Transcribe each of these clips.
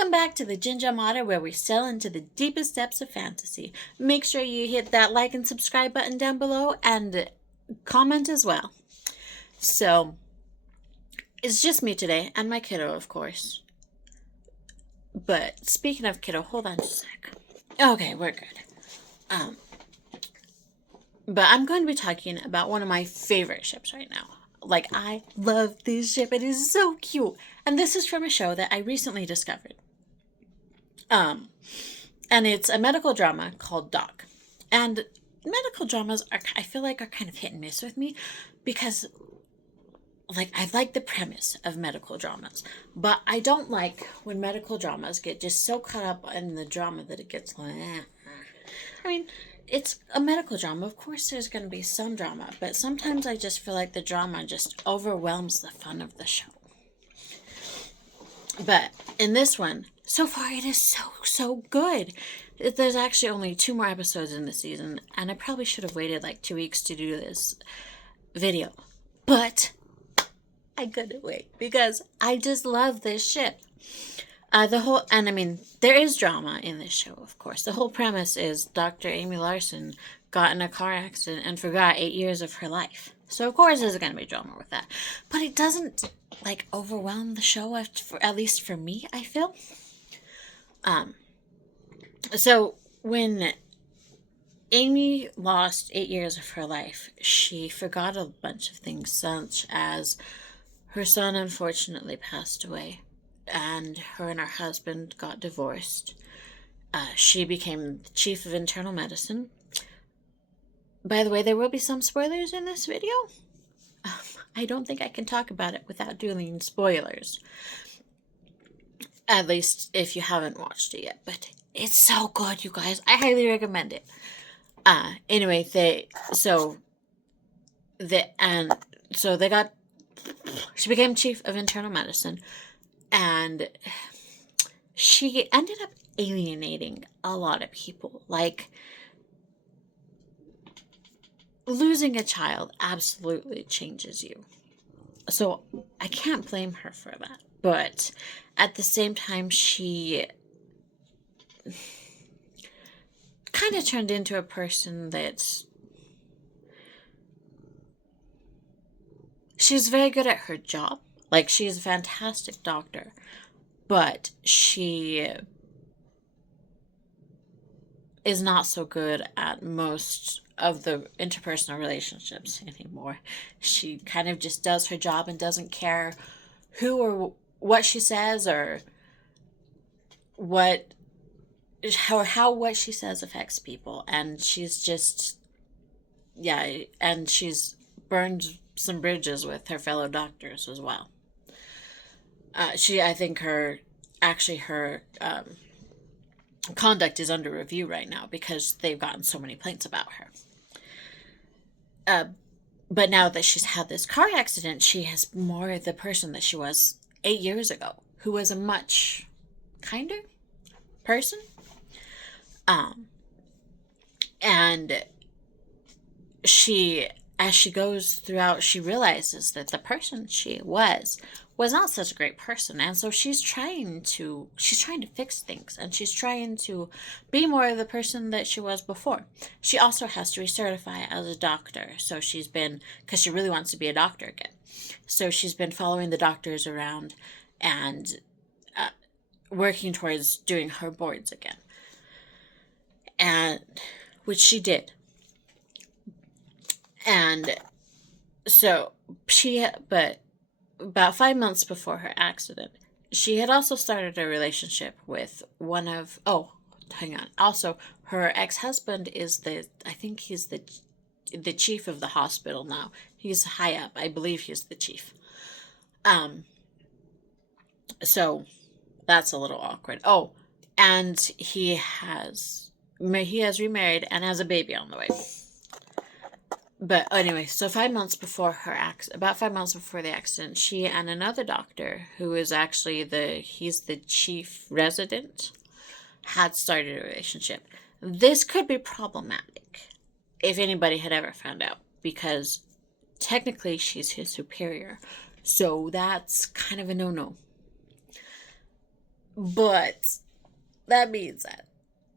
Welcome back to the Ginger Matter, where we sail into the deepest depths of fantasy. Make sure you hit that like and subscribe button down below and comment as well. So, it's just me today and my kiddo, of course. But speaking of kiddo, hold on just a sec. Okay, we're good. But I'm going to be talking about one of my favorite ships right now. Like, I love this ship. It is so cute. And this is from a show that I recently discovered. And it's a medical drama called Doc. And medical dramas I feel like are kind of hit and miss with me because, like, I like the premise of medical dramas, but I don't like when medical dramas get just so caught up in the drama that it gets like, I mean, it's a medical drama. Of course, there's going to be some drama, but sometimes I just feel like the drama just overwhelms the fun of the show. But in this one, so far it is so good. There's actually only 2 more episodes in the season, and I probably should have waited like 2 weeks to do this video. But I couldn't wait because I just love this ship. There is drama in this show, of course. The whole premise is Dr. Amy Larson got in a car accident and forgot 8 years of her life. So, of course, there's going to be drama with that. But it doesn't, like, overwhelm the show, at least for me, I feel. So, when Amy lost 8 years of her life, she forgot a bunch of things, such as her son unfortunately passed away, and her husband got divorced. She became the chief of internal medicine. By the way, there will be some spoilers in this video. I don't think I can talk about it without doing spoilers. At least if you haven't watched it yet. But it's so good, you guys. I highly recommend it. She became chief of internal medicine, and she ended up alienating a lot of people. Like, losing a child absolutely changes you. So I can't blame her for that. But at the same time, she kind of turned into a person that's... She's very good at her job. Like, she's a fantastic doctor. But she is not so good at most of the interpersonal relationships anymore. She kind of just does her job and doesn't care who or what she says or how what she says affects people. And she's just, and she's burned some bridges with her fellow doctors as well. I think her conduct is under review right now because they've gotten so many complaints about her. But now that she's had this car accident, she has more the person that she was 8 years ago, who was a much kinder person. And as she goes throughout, she realizes that the person she was not such a great person, and so she's trying to fix things, and she's trying to be more of the person that she was before. She also has to recertify as a doctor, so because she really wants to be a doctor again. So she's been following the doctors around and working towards doing her boards again, and which she did. And so but about 5 months before her accident, she had also started a relationship with also, her ex-husband is I think he's the chief of the hospital now. He's high up. I believe he's the chief. So that's a little awkward. Oh, and he has remarried and has a baby on the way. But anyway, so 5 months before about 5 months before the accident, she and another doctor, who is actually he's the chief resident, had started a relationship. This could be problematic if anybody had ever found out, because technically she's his superior. So that's kind of a no-no. But that means that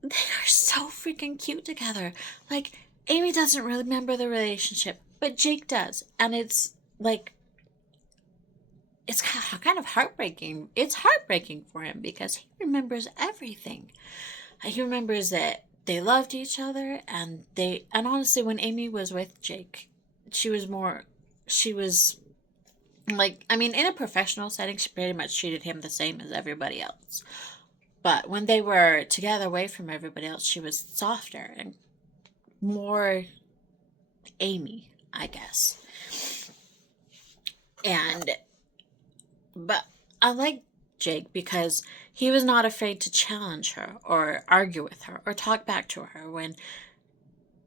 they are so freaking cute together. Like, Amy doesn't really remember the relationship, but Jake does. And it's like, it's kind of heartbreaking. It's heartbreaking for him because he remembers everything. He remembers that they loved each other, and honestly, when Amy was with Jake, she was like, I mean, in a professional setting, she pretty much treated him the same as everybody else. But when they were together away from everybody else, she was softer and more Amy, I guess. But I like Jake because he was not afraid to challenge her or argue with her or talk back to her when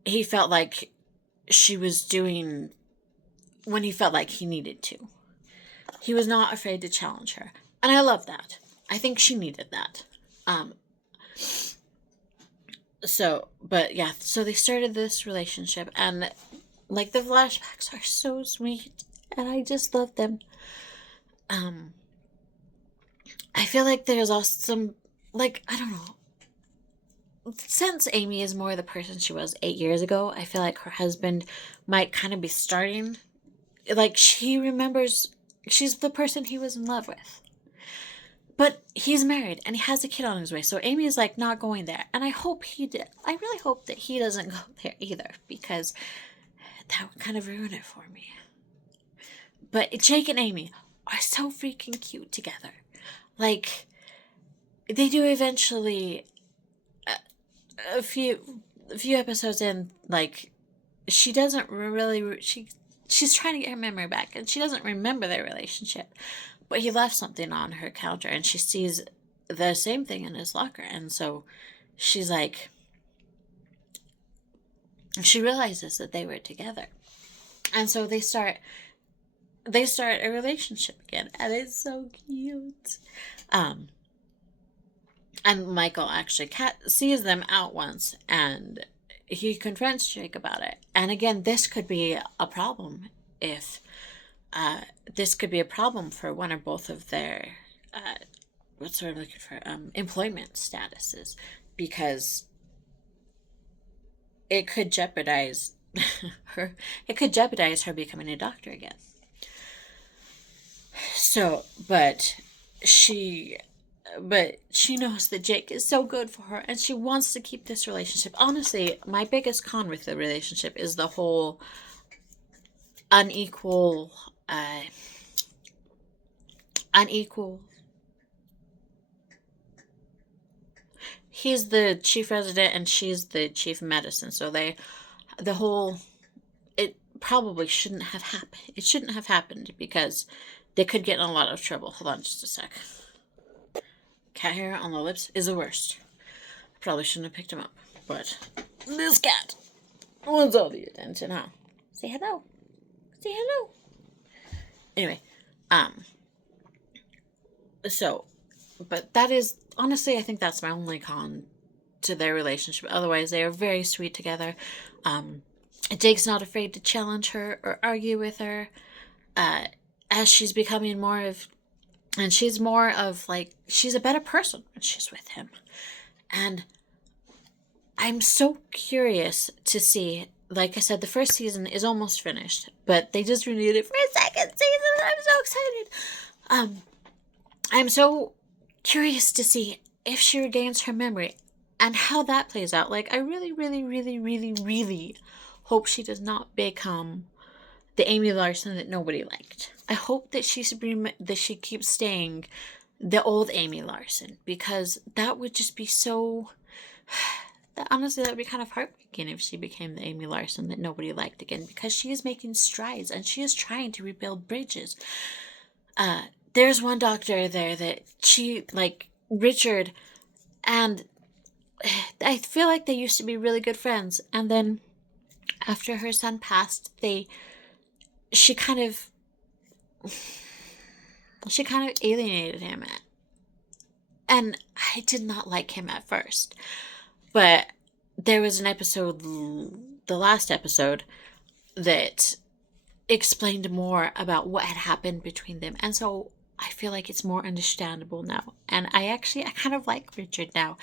he felt like when he felt like he needed to. He was not afraid to challenge her. And I love that. I think she needed that. So they started this relationship, and like the flashbacks are so sweet, and I just love them. I feel like there's also some, like, I don't know. Since Amy is more the person she was 8 years ago, I feel like her husband might kind of be starting. Like, she remembers she's the person he was in love with. But he's married and he has a kid on his way. So Amy is like not going there. And I really hope that he doesn't go there either, because that would kind of ruin it for me. But Jake and Amy are so freaking cute together. Like, they do eventually, a few episodes in, like, she doesn't really, she's trying to get her memory back, and she doesn't remember their relationship. But he left something on her counter, and she sees the same thing in his locker. And so she's like, she realizes that they were together. And so they start a relationship again. And it's so cute. And Michael actually sees them out once, and he confronts Jake about it. And again, this could be a problem if... this could be a problem for one or both of their, what's what I'm looking for, employment statuses, because it could jeopardize her. It could jeopardize her becoming a doctor again. So, but she knows that Jake is so good for her, and she wants to keep this relationship. Honestly, my biggest con with the relationship is the whole unequal. He's the chief resident and she's the chief medicine. So it probably shouldn't have happened. It shouldn't have happened because they could get in a lot of trouble. Hold on just a sec. Cat hair on the lips is the worst. I probably shouldn't have picked him up, but this cat wants all the attention, huh? Say hello. Say hello. Anyway, but that is, honestly, I think that's my only con to their relationship. Otherwise, they are very sweet together. Jake's not afraid to challenge her or argue with her, as she's becoming more of, and she's more of, like, she's a better person when she's with him. And I'm so curious to see, like I said, the first season is almost finished, but they just renewed it for a second season. I'm so excited. I'm so curious to see if she regains her memory and how that plays out. Like, I really, really, really, really, really hope she does not become the Amy Larson that nobody liked. I hope that she keeps staying the old Amy Larson, because that would just be so... Honestly, that would be kind of heartbreaking if she became the Amy Larson that nobody liked again, because she is making strides and she is trying to rebuild bridges. There's one doctor there that Richard, and I feel like they used to be really good friends, and then after her son passed, she kind of alienated him, and I did not like him at first. But there was an episode, the last episode, that explained more about what had happened between them. And so I feel like it's more understandable now. And I kind of like Richard now.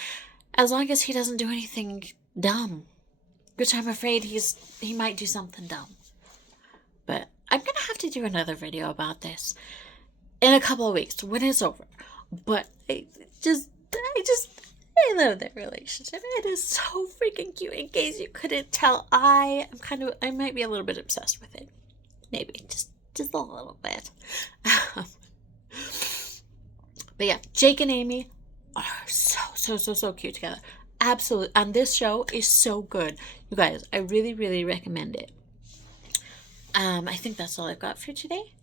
As long as he doesn't do anything dumb. Which I'm afraid he might do something dumb. But I'm going to have to do another video about this in a couple of weeks when it's over. But I love their relationship. It is so freaking cute. In case you couldn't tell, I might be a little bit obsessed with it. Maybe just a little bit. But yeah, Jake and Amy are so cute together. Absolutely. And this show is so good. You guys, I really, really recommend it. I think that's all I've got for today.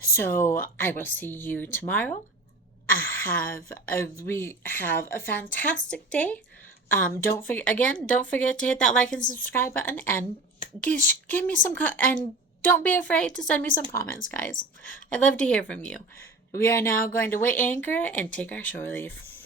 So I will see you tomorrow. Have a fantastic day. Don't forget to hit that like and subscribe button, and give me some and don't be afraid to send me some comments, guys. I'd love to hear from you. We are now going to weigh anchor and take our shore leave.